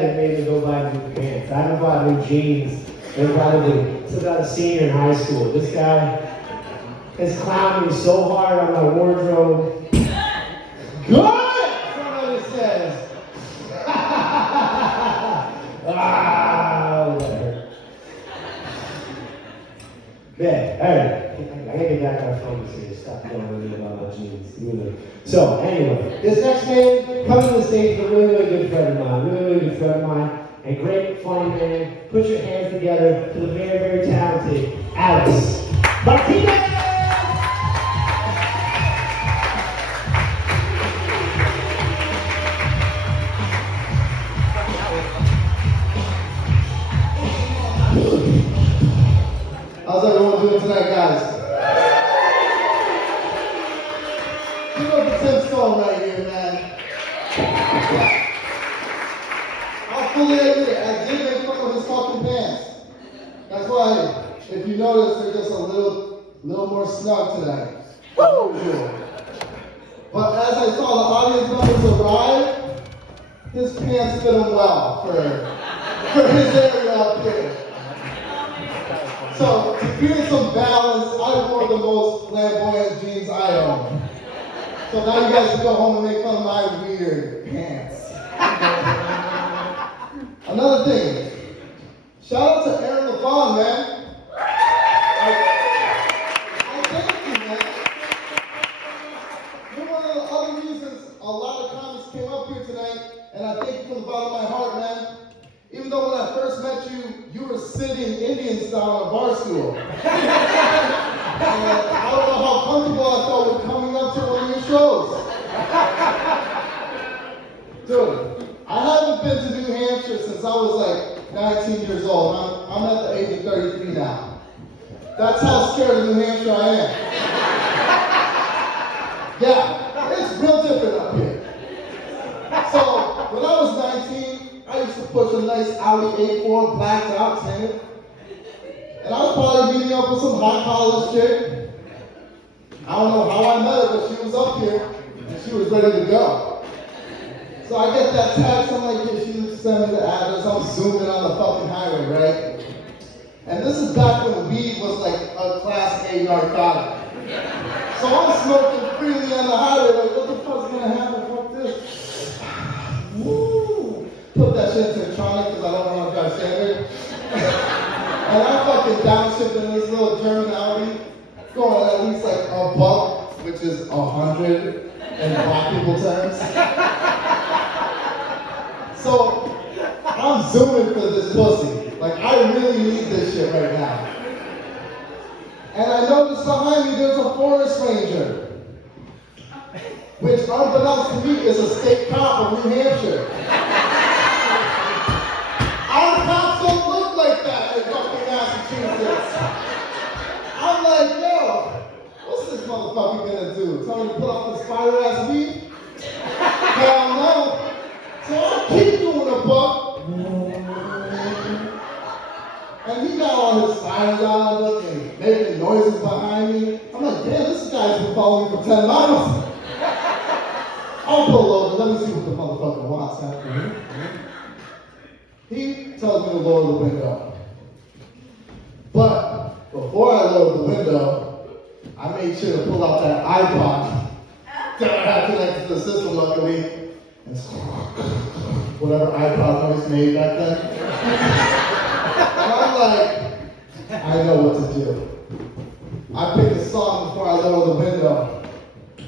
dad had made me go buy new pants. I haven't bought new jeans in probably since I was a senior in high school. This guy has clowned me so hard on my wardrobe. Good! That's what it says. Ah, that hurt. Yeah, alright. I gotta get back on my phone to stop going with me about my jeans. So, anyway, this next man coming to the stage is a really, really good friend of mine. Really good friend of mine. And great, funny man. Put your hands together to the very, very talented Alex Martinez! How's everyone doing tonight, guys? Give it up for Tim Stone right here, man. I'll fully admit, I did make fun of his fucking pants. That's why, if you notice, they're just a little more snug tonight. Woo! But as I saw the audience members arrive, his pants fit him well for his area up here. So, to create some balance, I wore the most flamboyant jeans I own. So now you guys can go home and make fun of my weird pants. Another thing, shout out to Aaron LaVaughn, man. I thank you, man. You're one of the other reasons a lot of comics came up here tonight, and I thank you from the bottom of my heart, man. Even though when I first met you, you were sitting Indian style in a bar stool. And I don't know how comfortable I felt with coming up to one of your shows. Dude, I haven't been to New Hampshire since I was like 19 years old. I'm at the age of 33 now. That's how scared of New Hampshire I am. Yeah, it's real different up here. So, when I was 19, I used to push a nice Audi A4 blacked out tinted. And I was probably meeting up with some hot college chick. I don't know how I met her, but she was up here and she was ready to go. So I get that text, I'm like, yeah, she sent me the address, I'm zooming on the fucking highway, right? And this is back when weed was like a class A narcotic. So I'm smoking freely on the highway, like, what the fuck's gonna happen? Fuck this. Woo! Put that shit into electronic because I don't want to drive standard. And I'm fucking downshifting this little German Audi, going at least like a buck, which is 100 in black people terms. So I'm zooming for this pussy. Like I really need this shit right now. And I noticed behind me there's a forest ranger, which unbeknownst to me is a state cop of New Hampshire. Our cops don't look like that in fucking Massachusetts. I'm like, yo, what's this motherfucker gonna do? Tell me to put off this fire-ass weed? Hell no. So I keep doing a buck. And he got all his sirens on, looking, making noises behind me. I'm like, damn, this guy's been following me for 10 miles. I'll pull over, let me see what the motherfucker wants after me. He tells me to lower the window. But before I lowered the window, I made sure to pull out that iPod that I had connected to the system luckily. And whatever iPod noise made back then. And I'm like, I know what to do. I picked a song before I lowered the window.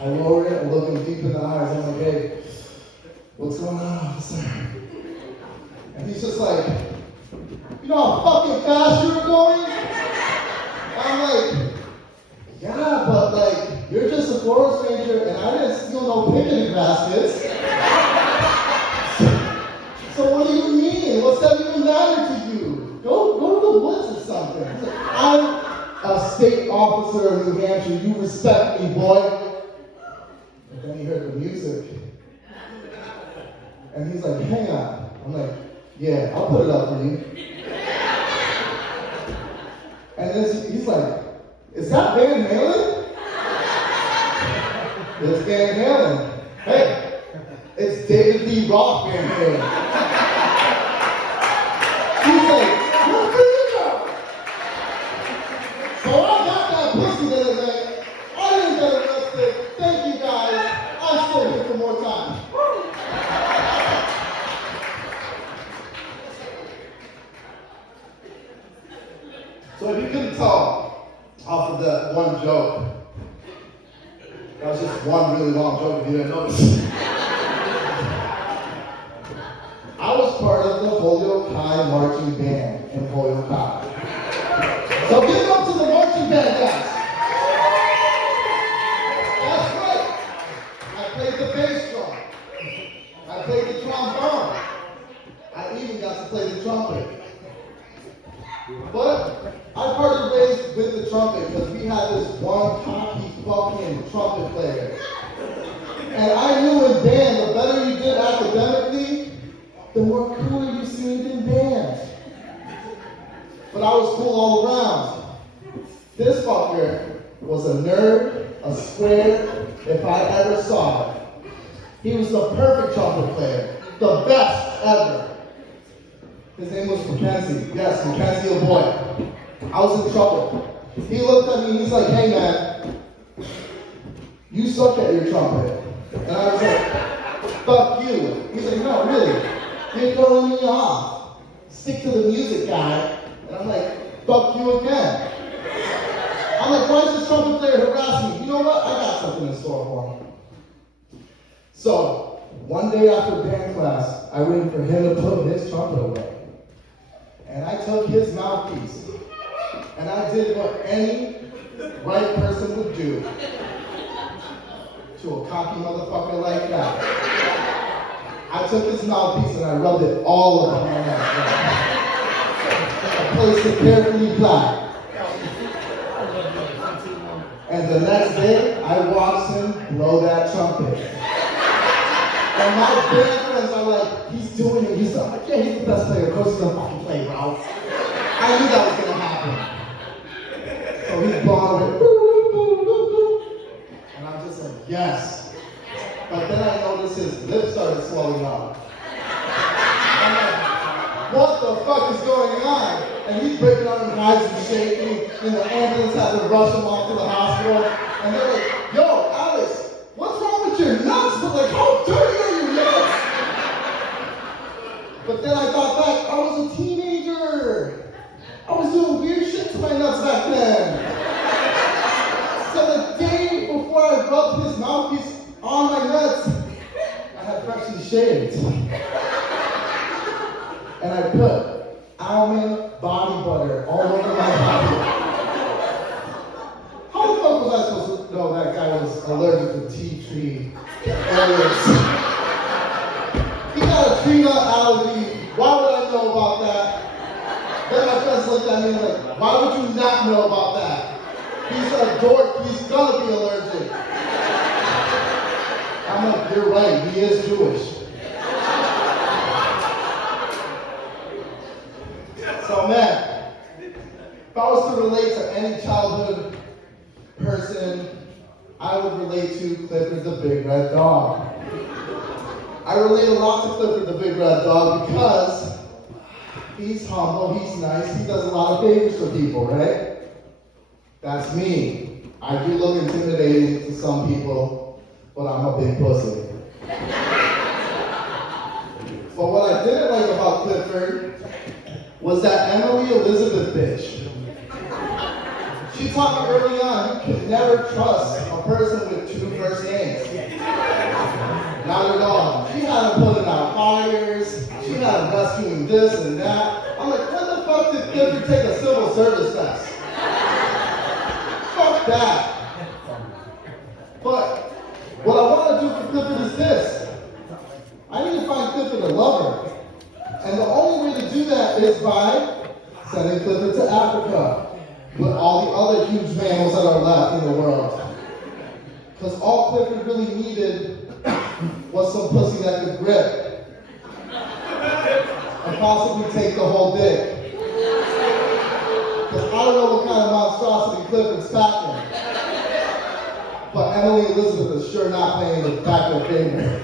I lowered it and looked him deep in the eyes. I'm like, hey, what's going on, officer? And he's just like, you know how fucking fast you're going? And I'm like, yeah, but like, you're just a forest ranger and I didn't steal no picnic baskets. So what do you mean? What's that even matter to you? Go to the woods or something. Like, I'm a state officer of New Hampshire. You respect me, boy. And then he heard the music. And he's like, hang on. I'm like, yeah, I'll put it up for you. And then he's like, is that Van Halen? It's Van Halen. Hey, it's David Lee Roth Van Halen. So if you couldn't tell off of that one joke, that was just one really long joke if you didn't notice. I was part of the Holyoke High marching band in Holyoke High. So give it up to the marching band guys. That's right. I played the bass drum. I played the trombone. I even got to play the trumpet. But I parted ways with the trumpet because we had this one cocky fucking trumpet player. And I knew in band, the better you did academically, the more cooler you seemed in band. But I was cool all around. This fucker was a nerd, a square, if I ever saw it. He was the perfect trumpet player, the best ever. His name was Mackenzie. Yes, Mackenzie, a boy. I was in trouble. He looked at me, he's like, hey man, you suck at your trumpet. And I was like, fuck you. He's like, no, really, you're throwing me off. Stick to the music, guy. And I'm like, fuck you again. I'm like, why is this trumpet player harassing me? You know what? I got something in store for him. So, one day after band class, I waited for him to put his trumpet away. And I took his mouthpiece. And I did what any right person would do to a cocky motherfucker like that. I took his mouthpiece and I rubbed it all over my neck. I placed it carefully flat. And the next day, I watched him blow that trumpet. And my band friends are like, he's doing it. He's like, yeah, he's the best player. Of course he's gonna fucking play, bro. I knew that was gonna happen. So he's blowing it. And I'm just like, yes. But then I noticed his lips started swelling up. I'm like, what the fuck is going on? And he's breaking out in hives and shaking, and the ambulance had to rush him off to the hospital. And they're like, yo, Alex, what's wrong with your nuts? But like, how dirty are your nuts? But then I thought back, I was a teenager. I was doing weird shit to my nuts back then. So the day before I rubbed his mouthpiece on my nuts, I had freshly shaved. And I put almond body butter all over my body. How the fuck was I supposed to know that guy was allergic to tea tree oils? He got a tree nut allergy. Why would I know about that? Then my friends looked at me like, why would you not know about that? He's a dork. He's gonna be allergic. I'm like, you're right. He is Jewish. So man, if I was to relate to any childhood person, I would relate to Clifford the Big Red Dog. I relate a lot to Clifford the Big Red Dog because he's humble, he's nice, he does a lot of favors for people, right? That's me. I do look intimidating to some people, but I'm a big pussy. But what I didn't like about Clifford was that Emily Elizabeth bitch. She taught me early on, you can never trust a person with two first names. Not at all. She had him putting out fires, she had him rescuing this and that. I'm like, when the fuck did Clifford take a civil service test? Fuck that. But what I want to do for Clifford is this. I need to find Clifford a lover. And the only way to do that is by sending Clifford to Africa with all the other huge mammals that are left in the world. Because all Clifford really needed was some pussy that could grip and possibly take the whole dick. Because I don't know what kind of monstrosity Clifford's packing. But Emily Elizabeth is sure not playing the back of favor.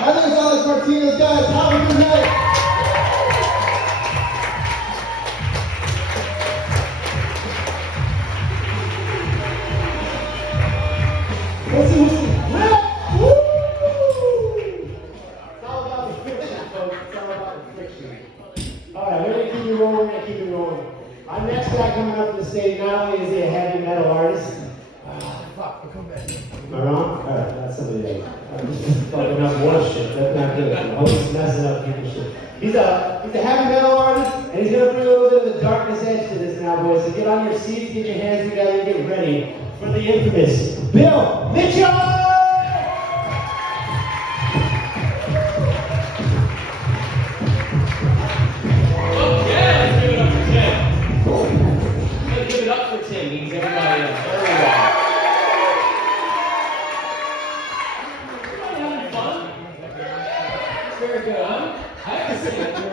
My name is Alex Martinez, guys. Have a good night. What's it? Woo! It's all about the fiction, folks. It's all about the fiction. All right, we're going to keep it rolling. Our next guy coming up to the stage, not only is he a heavy metal artist. Fuck, I'll come back. Am I wrong? Alright, that's somebody else. I'm just fucking up more shit. That's not good. I hope he's messing up people's shit. He's a heavy metal artist, and he's gonna bring a little bit of a darkness edge to this now, boys. So get on your seats, get your hands together, and get ready for the infamous Bill Mitchell! Give it up for Tim. He gives everybody a very well. Everybody having fun? It's very good, huh? I have to say that.